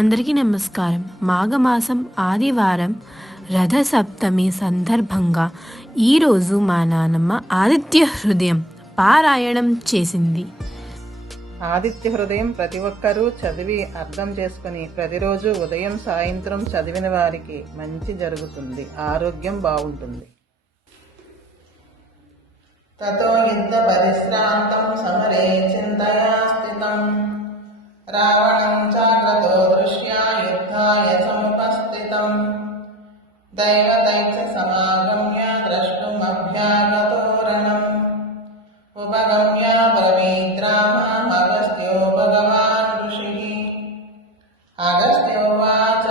అందరికీ నమస్కారం. మాఘమాసం ఆదివారం రథసప్తమి సందర్భంగా ఈరోజు మా నాన్నమ్మ ఆదిత్య హృదయం పారాయణం చేసింది. ఆదిత్య హృదయం ప్రతి ఒక్కరూ చదివి అర్థం చేసుకుని ప్రతిరోజు ఉదయం సాయంత్రం చదివిన వారికి మంచి జరుగుతుంది, ఆరోగ్యం బాగుంటుంది. తతో యుద్ధ పరిశ్రాంతం సమరే చింతయా స్థితం రావణం చాగ్రతో దృశ్యా యుద్ధాయ సముపస్థితం దైవదైత్య సమాగమ్య ద్రష్టుమభ్యాగతో రణం ఉపగమ్య బ్రవీద్రామ అగస్త్యో భగవాన్ ఋషిః. అగస్త్యోవాచ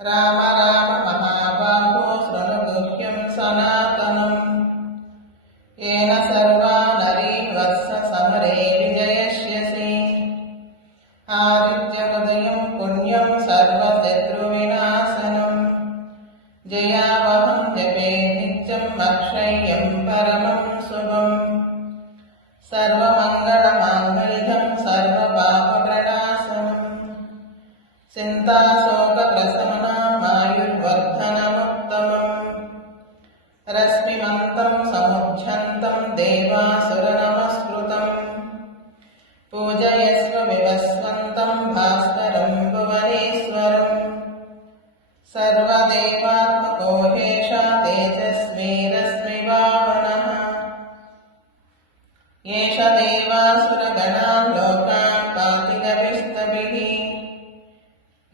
రామ రామ మహాబాహో శృణు గుహ్యం సనాతనం ఏన సర్వా నరీన్ వత్స సమరే విజయష్యసి. ఆదిత్య హృదయం పుణ్యం సర్వశత్రువినాశనం జయావహం జపే నిత్యం అక్షయ్యం పరమం శుభం సర్వమంగళమాంగళ్యం సర్వపాపప్రణాశనం చింతాశోకప్రశమనమాయుర్వర్ధనముత్తమం రశ్మిమంతం సముచ్ఛంతం దేవాసురనమస్కృతం పూజయస్వ వివస్వంతం భాస్కరం భువనేశ్వరం సర్వదేవాత్మకో హేష తేజస్వీ రశ్మివాహనః ఏష దేవాసురగణాన్ లోకాన్ పాతి గవిస్తభిః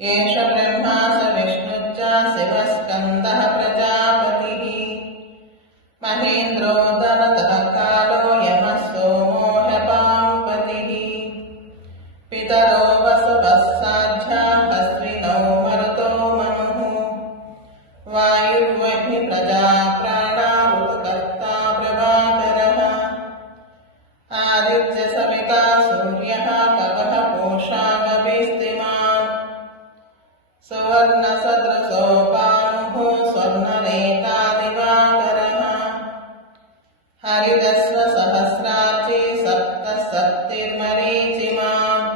ఏష బ్రహ్మా స విష్ణుశ్చ శివస్కందః ప్రజాపతిః మహేంద్రో ధనతః కాలో యమः సోమో హ్యపాంపతిః పితరో వసవः సాధ్యాః అశ్వినో మరుతో మనుః వాయుర్వహ్ని ప్రజా ప్రాణా ఋతుకర్తా ప్రభాకరः ఆదిత్య సవితా సూర్యః కవః పూషా గవిస్తిమాన్ సువర్ణ సదృశో భానుః స్వర్ణరేఖా దివాకరः హరిదస్వ సహస్రాచి సప్త సప్తిర్మరీచిమాన్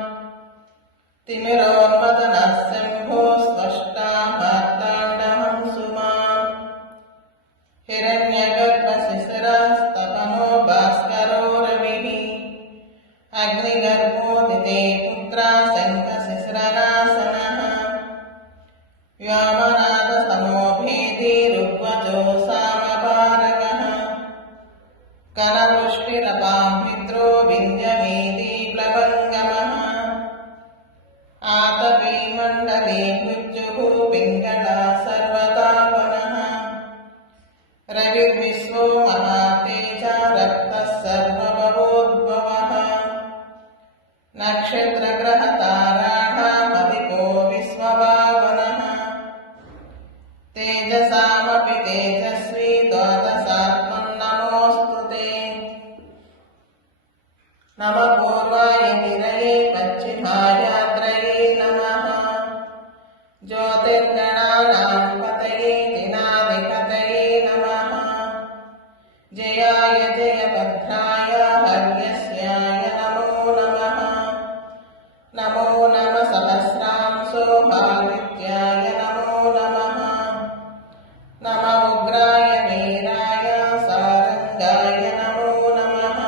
తిమిరోన్మదనః శంభో స్పష్టా మార్తాండహంసుమాన్ హిరణ్యగర్భశిశిరస్తపనో భాస్కరో రవిః అగ్నిగర్భోదితే పుత్రా శంఖశిశిరనాశనః వ్యోమనాదసమోభేది ఋగ్వజో సామపారగః కనవృష్టిరపాం మిత్రో వింధ్యవేది ప్లవంగమః ఆతపీ మండలే మృత్యుః పింగళా సర్వతాపనః రవిర్విశ్వో మహాతేజ రక్తః సర్వభవోద్భవః నక్షత్రగ్రహతారాణామధిపో విశ్వభావనః తేజసామపి తేజస్వీ ద్వాదశాత్మన్నమోऽస్తుతే నమ పూర్వాయ గిరయే పశ్చిమాయాత్రయే నమః జ్యోతిర్గణానాం పతయే దినాధిపతయే నమః జయాయ జయభద్రాయ హర్యస్యాయ నమో నమః నమో నమ సహస్రాంశో భావిత్యాయ నమో నమః నమ ఉగ్రాయ వీరాయ సారంగాయ నమో నమః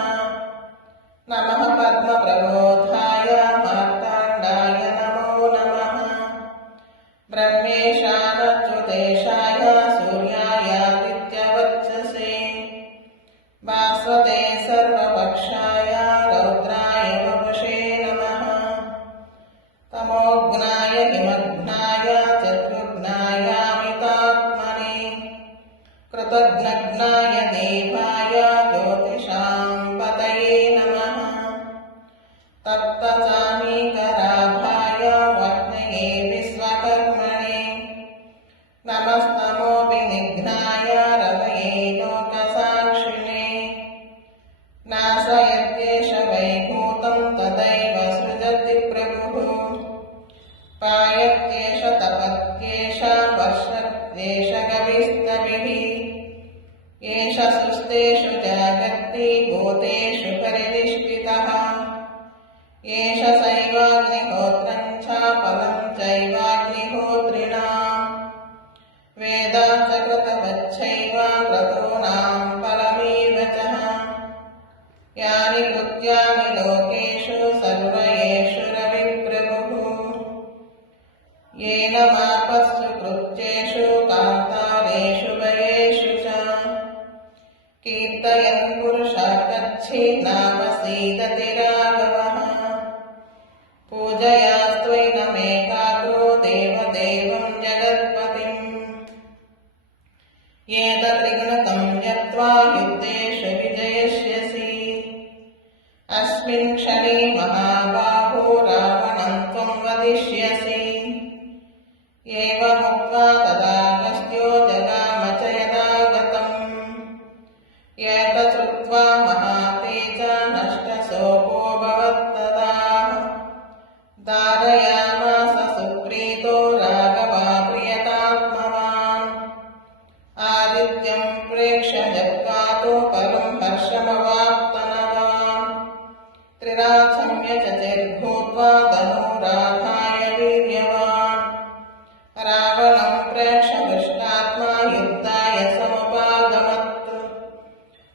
నమః పద్మప్రబోధాయ మార్తాండాయ నమో నమః బ్రహ్మేశానచ్యుతేశాయ సూర్యాయాదిత్యవచ్చసే భాస్వతే సర్వపక్షాయ రౌద్రాయ వపుషే నమః తమోఘ్నాయ హిమఘ్నాయ చతుర్ఘ్నాయామితాత్మనే కృతఘ్నఘ్నాయ దేవాయ జ్యోతిషాం పతయే నమః తప్తచామీకరాభాయ వర్ణయే విశ్వకర్మణే నమస్తమో వినిఘ్నాయ రవయే లోకసాక్షిణే నాశయత్యేష వైభూతం తదైవ సృజతి ప్రభుః పాయత్యేష తపత్యేష వర్షత్యేష గవిస్తభిః ఏష సుస్థేషు జాగర్తి భూతేషు పరినిష్ఠితః ఏష శైవాగ్నిహోత్రం చ ఫల ఏనమాపస్సు కృత్యేషు కాంతారేషు వయేషు చ కీర్తయన్ పురుషాకచ్చి నామ సీదతి రాఘవః పూజయాస్త్వైనమేకాగ్రో దేవదేవం జగత్పతిం ఏతత్రిగుణకం జ్ఞాత్వా యుద్ధేషు విజయిష్యసి అస్మిన్ క్షణే మహాబాహో రావణం త్వం వదిష్యసి ఏవముక్త్వా తదాగస్త్యో జగామ చ యథాగతం ఏతశ్రుత్వా మహాతేజ నష్టశోకోऽభవత్తదా ధారయామాస సుప్రీతో రాఘవా ప్రియతాత్మవాన్ ఆదిత్యం ప్రేక్ష్య జగ్గాతో పరం హర్షమవాప్తనవాన్ త్రిరాచమ్య చతుర్భూత్వా ధనురాధాయ వీర్యవాన్ రావణం ప్రేక్ష్య హృష్టాత్మా యుద్ధాయ సముపాగమత్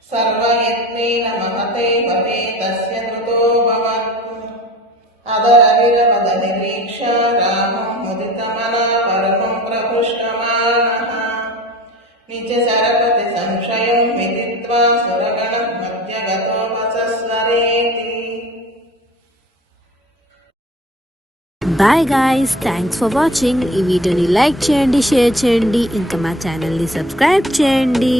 సర్వయత్నేన మహతే వతే తస్య ధృతోऽభవత్ అదరవిరమద నిరీక్ష రామం ముదితమనా పరమం ప్రహృష్టమాణః నిజ శరపతి సంశయం విదిత్వా సురగణ మధ్యగతోపసస్వరేతి. Bye guys, thanks for watching. ఈ వీడియోని లైక్ చేయండి, షేర్ చేయండి, ఇంకా మా ఛానల్ని సబ్స్క్రైబ్ చేయండి.